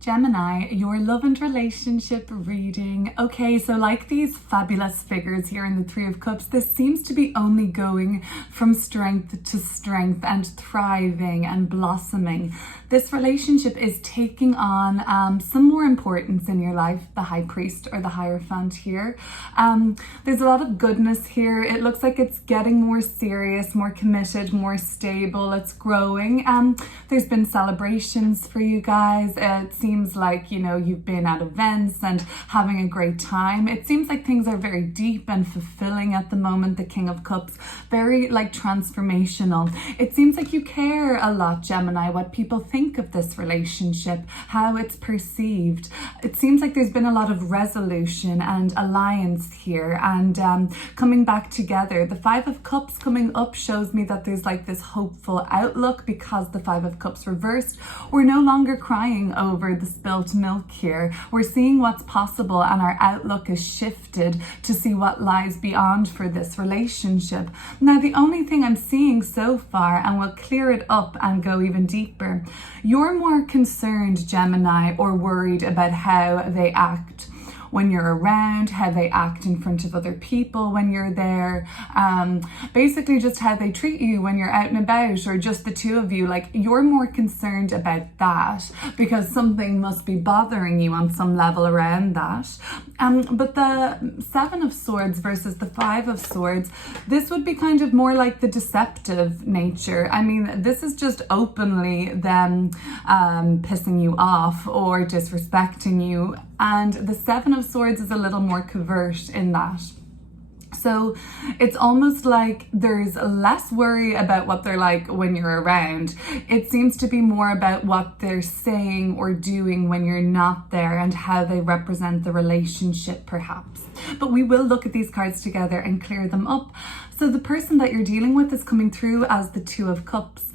Gemini, your love and relationship reading. Okay, so like these fabulous figures here in the Three of Cups, this seems to be only going from strength to strength and thriving and blossoming. This relationship is taking on some more importance in your life, the High Priest or the Hierophant here. There's a lot of goodness here. It looks like it's getting more serious, more committed, more stable. It's growing. There's been celebrations for you guys. It seems like, you've been at events and having a great time. It seems like things are very deep and fulfilling at the moment. The King of Cups, very transformational. It seems like you care a lot, Gemini, what people think of this relationship, how it's perceived. It seems like there's been a lot of resolution and alliance here and coming back together. The Five of Cups coming up shows me that there's this hopeful outlook because the Five of Cups reversed. We're no longer crying over the spilt milk here. We're seeing what's possible and our outlook is shifted to see what lies beyond for this relationship. Now, the only thing I'm seeing so far, and we'll clear it up and go even deeper, you're more concerned, Gemini, or worried about how they act when you're around, how they act in front of other people when you're there, basically just how they treat you when you're out and about, or just the two of you. You're more concerned about that because something must be bothering you on some level around that. But the Seven of Swords versus the Five of Swords, this would be kind of more like the deceptive nature. I mean, this is just openly them pissing you off or disrespecting you. And the Seven of Swords is a little more covert in that. So it's almost like there's less worry about what they're like when you're around. It seems to be more about what they're saying or doing when you're not there and how they represent the relationship perhaps. But we will look at these cards together and clear them up. So the person that you're dealing with is coming through as the Two of Cups.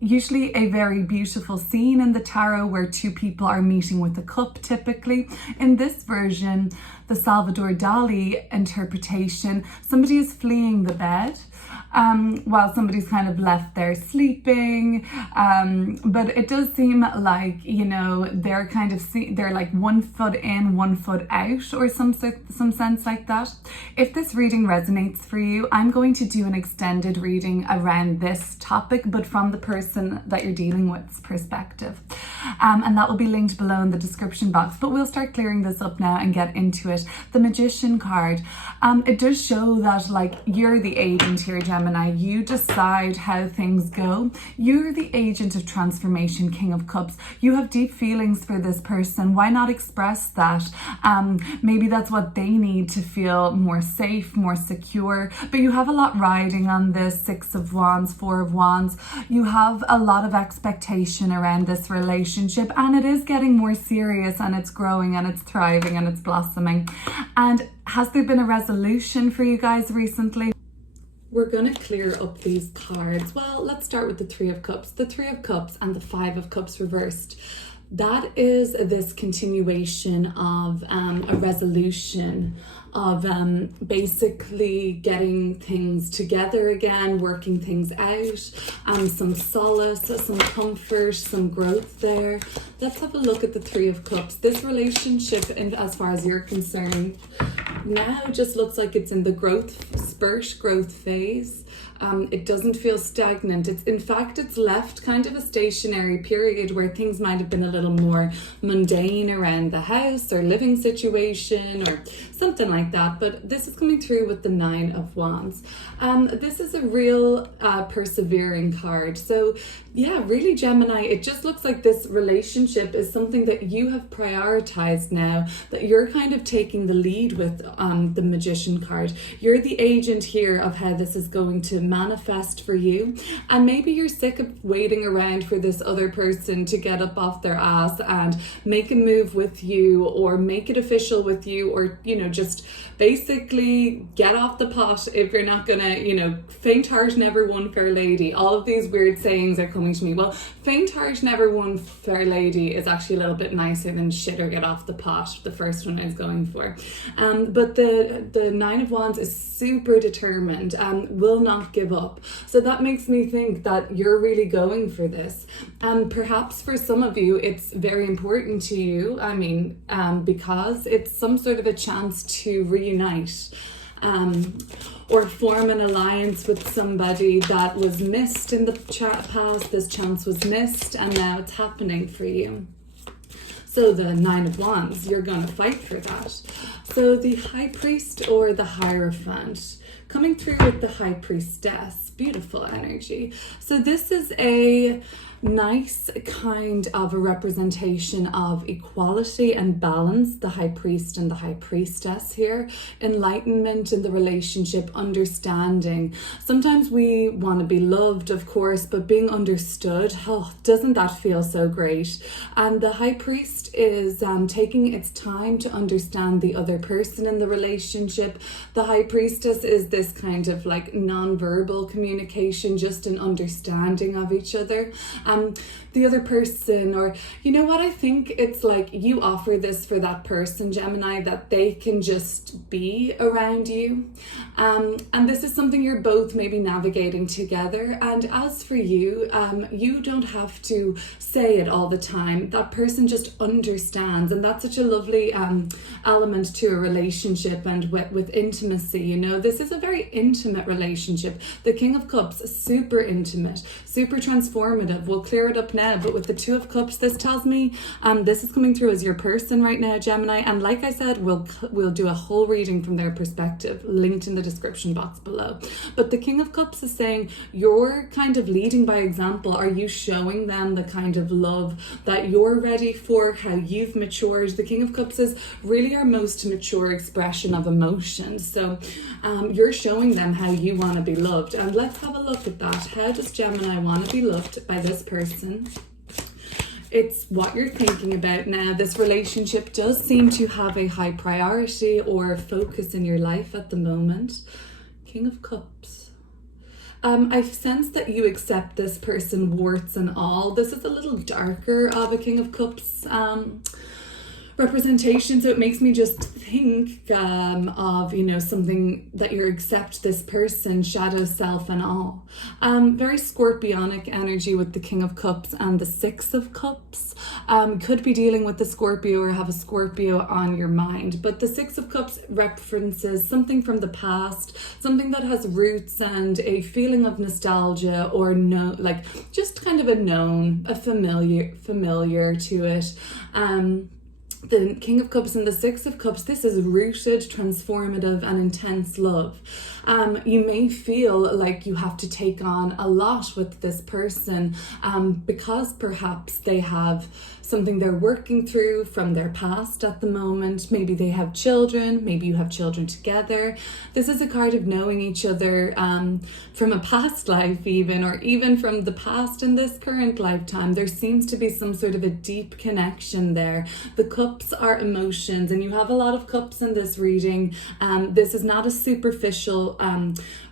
Usually a very beautiful scene in the tarot where two people are meeting with a cup typically. In this version, the Salvador Dali interpretation, somebody is fleeing the bed while somebody's kind of left there sleeping. But it does seem like, they're kind of, they're like 1 foot in, 1 foot out, or some sense like that. If this reading resonates for you, I'm going to do an extended reading around this topic, but from the person that you're dealing with's perspective. And that will be linked below in the description box. But we'll start clearing this up now and get into it. The Magician card, it does show that you're the agent here, Gemini. You decide how things go. You're the agent of transformation, King of Cups. You have deep feelings for this person. Why not express that? Maybe that's what they need to feel more safe, more secure. But you have a lot riding on this. Six of Wands, Four of Wands. You have a lot of expectation around this relationship, and it is getting more serious, and it's growing, and it's thriving, and it's blossoming. And has there been a resolution for you guys recently? We're going to clear up these cards. Well, let's start with the Three of Cups. The Three of Cups and the Five of Cups reversed. That is this continuation of a resolution, of basically getting things together again, working things out, some solace, some comfort, some growth there. Let's have a look at the Three of Cups. This relationship, as far as you're concerned, now just looks like it's in the growth spurt, growth phase. It doesn't feel stagnant. In fact, it's left kind of a stationary period where things might have been a little more mundane around the house or living situation or something like that. But this is coming through with the Nine of Wands. This is a real persevering card. So yeah, really, Gemini, it just looks like this relationship is something that you have prioritized now, that you're kind of taking the lead with the Magician card. You're the agent here of how this is going to manifest for you. And maybe you're sick of waiting around for this other person to get up off their ass and make a move with you, or make it official with you, or just basically get off the pot if you're not gonna faint heart never won fair lady. All of these weird sayings are coming coming to me. Well, faint heart, never won, fair lady is actually a little bit nicer than shit or get off the pot, the first one I was going for. But the Nine of Wands is super determined and will not give up. So that makes me think that you're really going for this. And perhaps for some of you, it's very important to you. I mean, because it's some sort of a chance to reunite. Or form an alliance with somebody that was missed in the past. This chance was missed and now it's happening for you. So the Nine of Wands, you're going to fight for that. So the High Priest or the Hierophant, coming through with the High Priestess, beautiful energy. So this is a nice kind of a representation of equality and balance, the High Priest and the High Priestess here. Enlightenment in the relationship, understanding. Sometimes we want to be loved, of course, but being understood, oh, doesn't that feel so great? And the High Priest is taking its time to understand the other person in the relationship. The High Priestess is this kind of like non-verbal communication, just an understanding of each other. The other person, or you know what, I think it's like you offer this for that person, Gemini, that they can just be around you. And this is something you're both maybe navigating together. And as for you, you don't have to say it all the time. That person just understands. And that's such a lovely element to a relationship and with intimacy. You know, this is a very intimate relationship. The King of Cups, super intimate, super transformative. We'll clear it up now, but with the Two of Cups, this tells me this is coming through as your person right now, Gemini. And like I said, we'll do a whole reading from their perspective, linked in the description box below. But the King of Cups is saying you're kind of leading by example. Are you showing them the kind of love that you're ready for, how you've matured? The King of Cups is really our most mature expression of emotion. So you're showing them how you want to be loved. And let's have a look at that. How does Gemini want to be loved by this person? It's what you're thinking about now. This relationship does seem to have a high priority or focus in your life at the moment. King of Cups. I sense that you accept this person warts and all. This is a little darker of a King of Cups representation, so it makes me just think of, you know, something that you accept this person, shadow self and all. Very scorpionic energy with the King of Cups and the Six of Cups. Could be dealing with the Scorpio or have a Scorpio on your mind, but the Six of Cups references something from the past, something that has roots and a feeling of nostalgia, or no, like just kind of a known, a familiar to it. The King of Cups and the Six of Cups, this is rooted, transformative and intense love. You may feel like you have to take on a lot with this person because perhaps they have something they're working through from their past at the moment. Maybe they have children, maybe you have children together. This is a card of knowing each other from a past life even, or even from the past in this current lifetime. There seems to be some sort of a deep connection there. The cups are emotions, and you have a lot of cups in this reading. This is not a superficial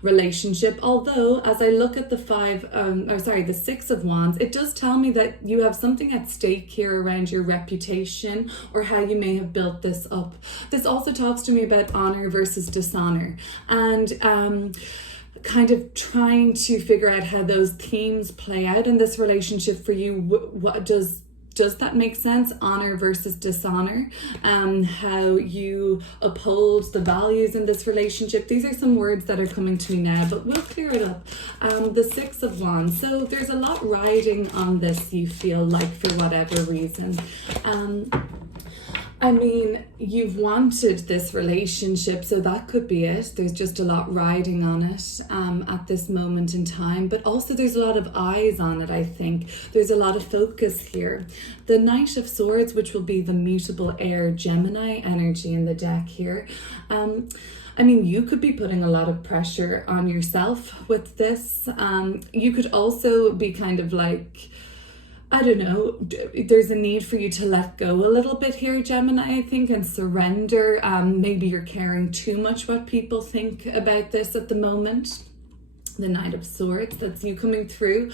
relationship, although as I look at the Six of Wands, it does tell me that you have something at stake here around your reputation or how you may have built this up. This also talks to me about honor versus dishonor, and kind of trying to figure out how those themes play out in this relationship for you. What does that make sense? Honor versus dishonor, how you uphold the values in this relationship. These are some words that are coming to me now, but we'll clear it up. The Six of Wands. So there's a lot riding on this, you feel like, for whatever reason. I mean, you've wanted this relationship, so that could be it. There's just a lot riding on it at this moment in time, but also there's a lot of eyes on it, I think. There's a lot of focus here. The Knight of Swords, which will be the mutable air Gemini energy in the deck here. I mean, you could be putting a lot of pressure on yourself with this. You could also be kind of like, I don't know, there's a need for you to let go a little bit here, Gemini, I think, and surrender. Maybe you're caring too much what people think about this at the moment. the Knight of Swords. That's you coming through.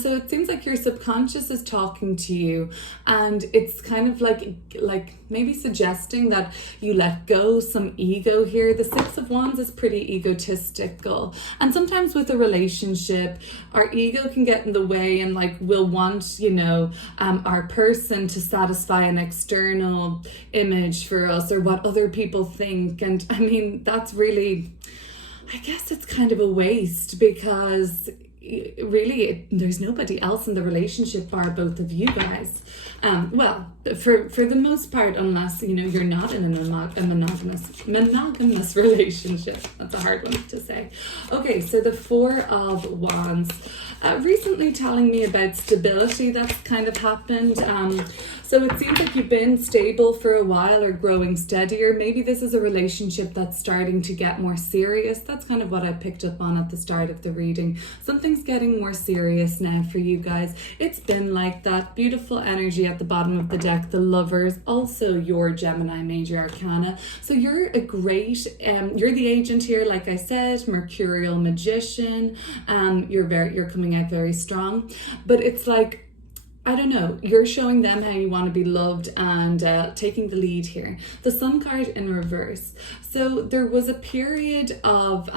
So it seems like your subconscious is talking to you, and it's kind of like maybe suggesting that you let go some ego here. The Six of Wands is pretty egotistical, and sometimes with a relationship, our ego can get in the way, and like we'll want, you know, our person to satisfy an external image for us or what other people think. And I mean, that's really, I guess it's kind of a waste, because really there's nobody else in the relationship bar both of you guys. Well, for the most part, unless, you know, you're not in a monogamous relationship. That's a hard one to say. Okay, so the Four of Wands. Recently telling me about stability that's kind of happened. So it seems like you've been stable for a while or growing steadier. Maybe this is a relationship that's starting to get more serious. That's kind of what I picked up on at the start of the reading. Something's getting more serious now for you guys. It's been like that. Beautiful energy at the bottom of the deck. The Lovers, also your Gemini major arcana. So you're a great, you're the agent here, like I said, Mercurial magician. You're coming out very strong, but it's like, I don't know, you're showing them how you want to be loved and taking the lead here. The Sun card in reverse. So there was a period of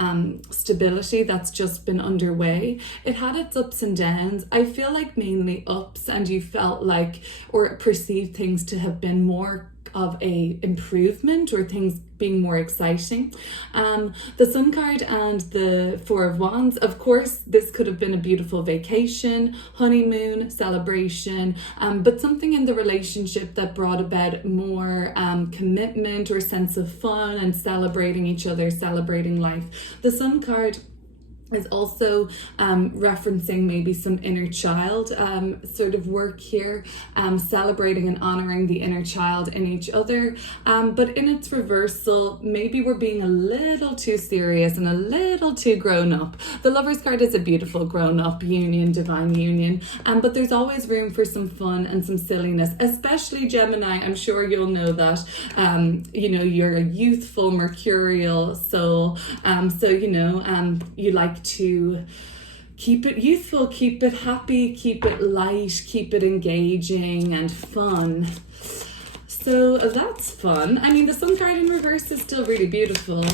stability that's just been underway. It had its ups and downs. I feel like mainly ups, and you felt like or perceived things to have been more of a improvement or things being more exciting. The Sun card and the Four of Wands, of course, this could have been a beautiful vacation, honeymoon, celebration, but something in the relationship that brought about more commitment or sense of fun and celebrating each other, celebrating life. The Sun card is also referencing maybe some inner child sort of work here, celebrating and honoring the inner child in each other. But in its reversal, maybe we're being a little too serious and a little too grown up. The Lovers card is a beautiful grown up union, divine union, but there's always room for some fun and some silliness, especially Gemini. I'm sure you'll know that, you know, you're a youthful, mercurial soul. So, you know, you like to keep it youthful, keep it happy, keep it light, keep it engaging and fun. So that's fun. I mean, the Sun card in reverse is still really beautiful.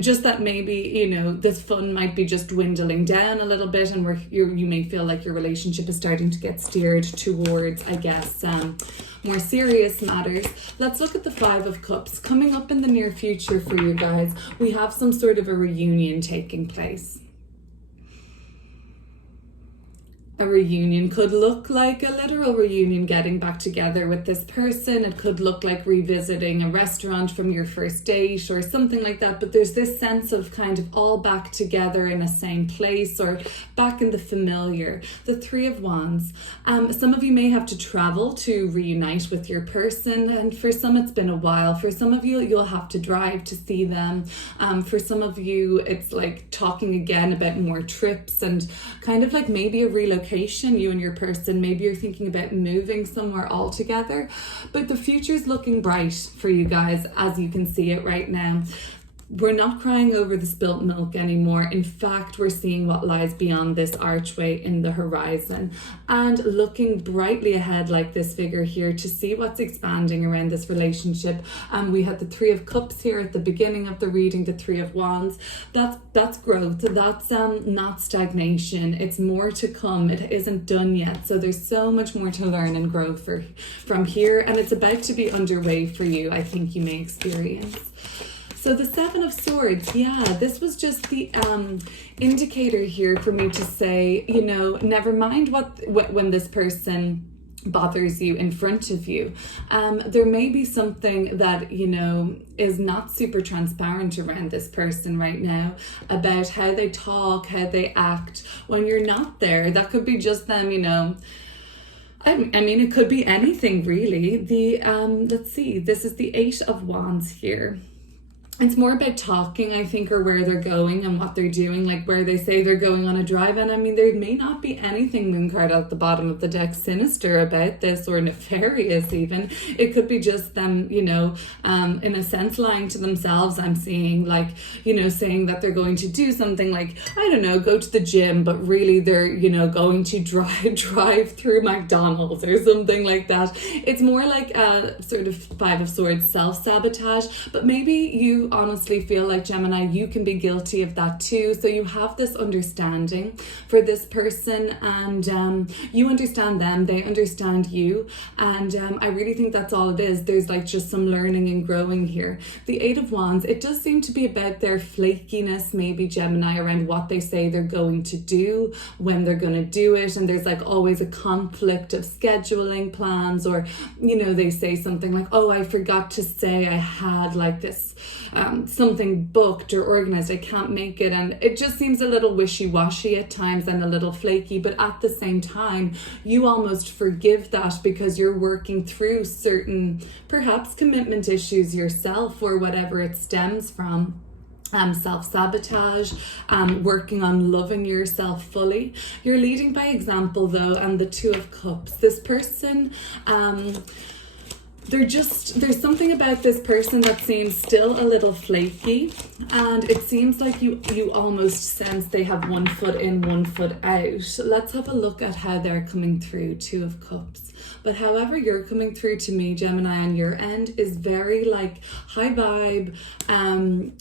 Just that maybe, you know, this fun might be just dwindling down a little bit, and you may feel like your relationship is starting to get steered towards, I guess, more serious matters. Let's look at the Five of Cups. Coming up in the near future for you guys, we have some sort of a reunion taking place. A reunion could look like a literal reunion, getting back together with this person. It could look like revisiting a restaurant from your first date or something like that. But there's this sense of kind of all back together in a same place or back in the familiar. The Three of Wands. Some of you may have to travel to reunite with your person. And for some, it's been a while. For some of you, you'll have to drive to see them. For some of you, it's like talking again about more trips and kind of like maybe a relocation. You and your person, maybe you're thinking about moving somewhere altogether, but the future's looking bright for you guys, as you can see it right now. We're not crying over the spilt milk anymore. In fact, we're seeing what lies beyond this archway in the horizon and looking brightly ahead like this figure here to see what's expanding around this relationship. We had the Three of Cups here at the beginning of the reading, the Three of Wands. That's growth. That's not stagnation. It's more to come. It isn't done yet. So there's so much more to learn and grow from here, and it's about to be underway for you, I think you may experience. So the Seven of Swords, yeah, this was just the indicator here for me to say, you know, never mind when this person bothers you in front of you. There may be something that, you know, is not super transparent around this person right now about how they talk, how they act when you're not there. That could be just them, you know. I mean, it could be anything really. Let's see, this is the Eight of Wands here. it's more about talking, I think, or where they're going and what they're doing, like where they say they're going on a drive. And I mean, there may not be anything, moon card at the bottom of the deck, sinister about this or nefarious even. It could be just them, you know, in a sense lying to themselves. I'm seeing, like, you know, saying that they're going to do something like, I don't know, go to the gym, but really they're, you know, going to drive through McDonald's or something like that. It's more like a sort of Five of Swords self-sabotage, but maybe you honestly feel like, Gemini, you can be guilty of that too. So you have this understanding for this person, and you understand them, they understand you, and I really think that's all it is. There's like just some learning and growing here. The Eight of Wands, it does seem to be about their flakiness, maybe, Gemini, around what they say they're going to do, when they're going to do it, and there's like always a conflict of scheduling plans, or, you know, they say something like, oh, I forgot to say I had like this something booked or organized, I can't make it, and it just seems a little wishy-washy at times and a little flaky. But at the same time, you almost forgive that because you're working through certain perhaps commitment issues yourself, or whatever it stems from. Self-sabotage, working on loving yourself fully. You're leading by example though, and the Two of Cups. This person, there's something about this person that seems still a little flaky, and it seems like you almost sense they have one foot in, one foot out. Let's have a look at how they're coming through. Two of Cups. But however you're coming through to me, Gemini, on your end is very like high vibe,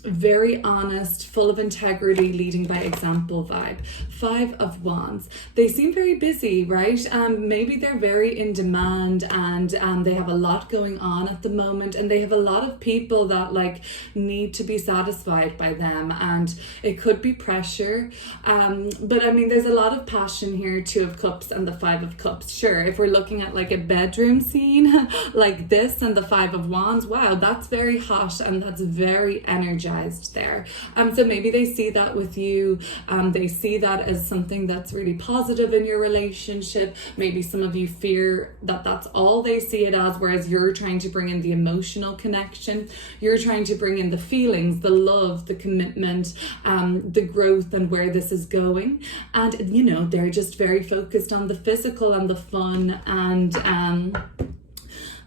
very honest, full of integrity, leading by example vibe. Five of Wands. They seem very busy, right? Maybe they're very in demand, and they have a lot going on at the moment, and they have a lot of people that like need to be satisfied by them, and it could be pressure. But I mean, there's a lot of passion here. Two of Cups and the Five of Cups. Sure, if we're looking at like a bedroom scene like this and the Five of Wands, wow, that's very hot and that's very energized there. So maybe they see that with you. They see that as something that's really positive in your relationship. Maybe some of you fear that that's all they see it as, whereas you're trying to bring in the emotional connection. You're trying to bring in the feelings, the love, the commitment, the growth, and where this is going. And, you know, they're just very focused on the physical and the fun and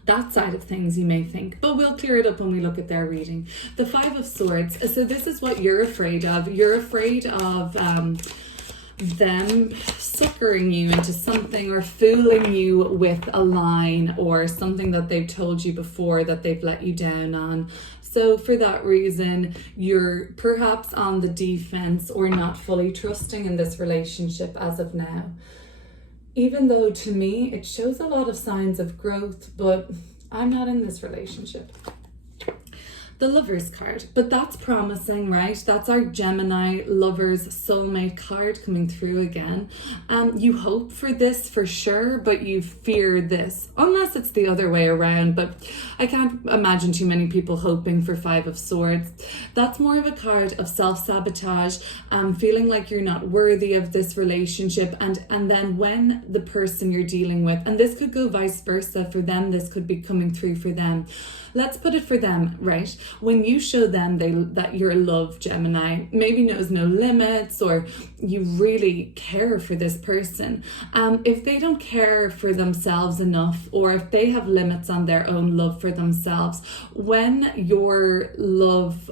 that side of things, you may think, but we'll clear it up when we look at their reading. The Five of Swords. So this is what you're afraid of. You're afraid of them suckering you into something, or fooling you with a line or something that they've told you before that they've let you down on. So for that reason, you're perhaps on the defense or not fully trusting in this relationship as of now. Even though to me, it shows a lot of signs of growth, but I'm not in this relationship. The Lovers card, but that's promising, right? That's our Gemini Lovers soulmate card coming through again. You hope for this for sure, but you fear this, unless it's the other way around. But I can't imagine too many people hoping for Five of Swords. That's more of a card of self-sabotage, feeling like you're not worthy of this relationship, and then when the person you're dealing with, and this could go vice versa for them, this could be coming through for them. Let's put it for them, right? When you show them that your love, Gemini, maybe knows no limits, or you really care for this person. If they don't care for themselves enough, or if they have limits on their own love for themselves, when your love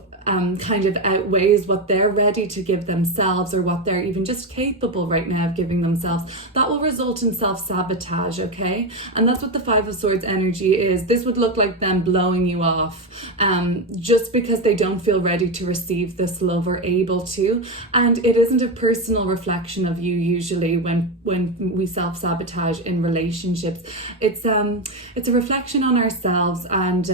kind of outweighs what they're ready to give themselves, or what they're even just capable right now of giving themselves, that will result in self-sabotage, okay? And that's what the Five of Swords energy is. This would look like them blowing you off just because they don't feel ready to receive this love or able to. And it isn't a personal reflection of you usually when we self-sabotage in relationships. It's a reflection on ourselves, and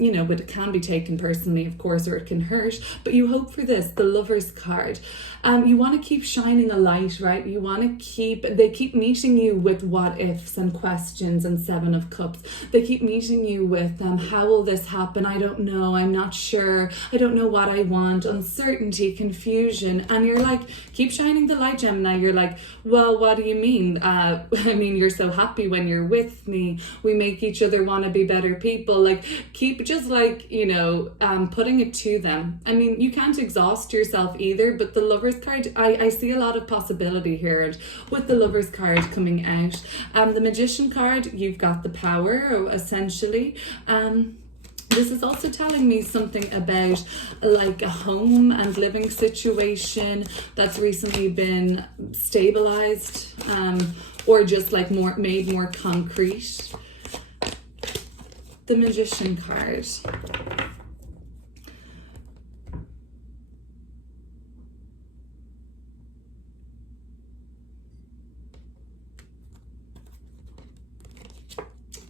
you know, but it can be taken personally, of course, or it can hurt. But you hope for this, the Lovers card. You want to keep shining a light, right? You want to they keep meeting you with what ifs and questions, and Seven of Cups. They keep meeting you with how will this happen? I don't know, I'm not sure, I don't know what I want, uncertainty, confusion. And you're like, keep shining the light, Gemini. You're like, well, what do you mean? I mean, you're so happy when you're with me. We make each other want to be better people. Like, keep just like, you know, putting it to them. I mean, you can't exhaust yourself either, but the Lover's card, I see a lot of possibility here. And with the Lover's card coming out, the Magician card, you've got the power, essentially. This is also telling me something about like a home and living situation that's recently been stabilized, or just like made more concrete. The Magician card.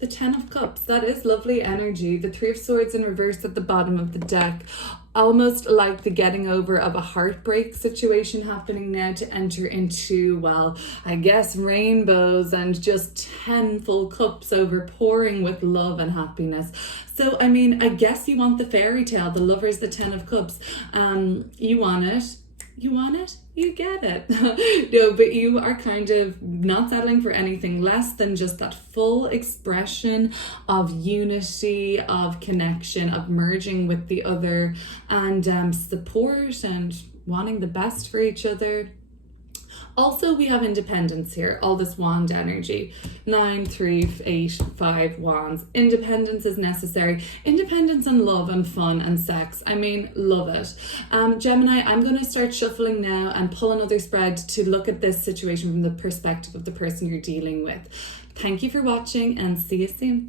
The Ten of Cups, that is lovely energy. The Three of Swords in reverse at the bottom of the deck. Almost like the getting over of a heartbreak situation happening now to enter into, well, I guess rainbows and just 10 full cups overpouring with love and happiness. So, I mean, I guess you want the fairy tale. The Lover's the 10 of Cups. You want it. You want it, you get it. No, but you are kind of not settling for anything less than just that full expression of unity, of connection, of merging with the other, and support and wanting the best for each other. Also, we have independence here, all this wand energy. 9, 3, 8, 5 wands. Independence is necessary. Independence and love and fun and sex. I mean, love it. Gemini, I'm going to start shuffling now and pull another spread to look at this situation from the perspective of the person you're dealing with. Thank you for watching and see you soon.